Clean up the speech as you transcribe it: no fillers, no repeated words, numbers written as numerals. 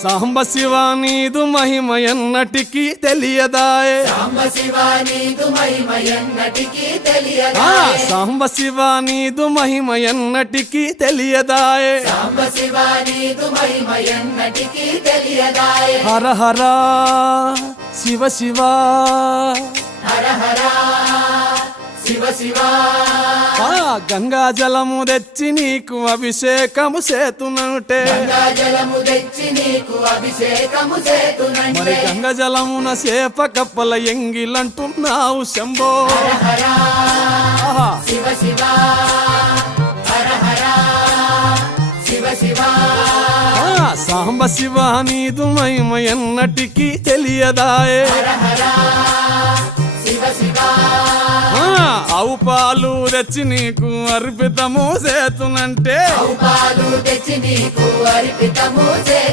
సాంబ శివ నీదు మహిమ ఎన్నటికీ తెలియదాయే సాంబ శివ నీదు మహిమ ఎన్నటికీ తెలియదాయే సాంబ శివ నీదు మహిమ ఎన్నటికీ తెలియదాయే సాంబ శివ నీదు మహిమ ఎన్నటికీ తెలియదాయే హర హర శివ శివ హర హర శివ శివ గంగా జలము తెచ్చి నీకు అభిషేకము చేతునంటే గంగా జలము తెచ్చి నీకు అభిషేకము మరి చేతునంటే గంగ జలమున చేప కప్పల ఎంగిలంటున్నావు శంభో హర హర ఆహా. శివ శివ హర హర శివ శివ సాంబ శివ నీదు మహిమ ఎన్నటికీ తెలియదాయే హర హర శివ శివ ఆవు పాలు తెచ్చి నీకు అర్పితము చేతునంటే పాలు తెచ్చి నీకు అర్పితము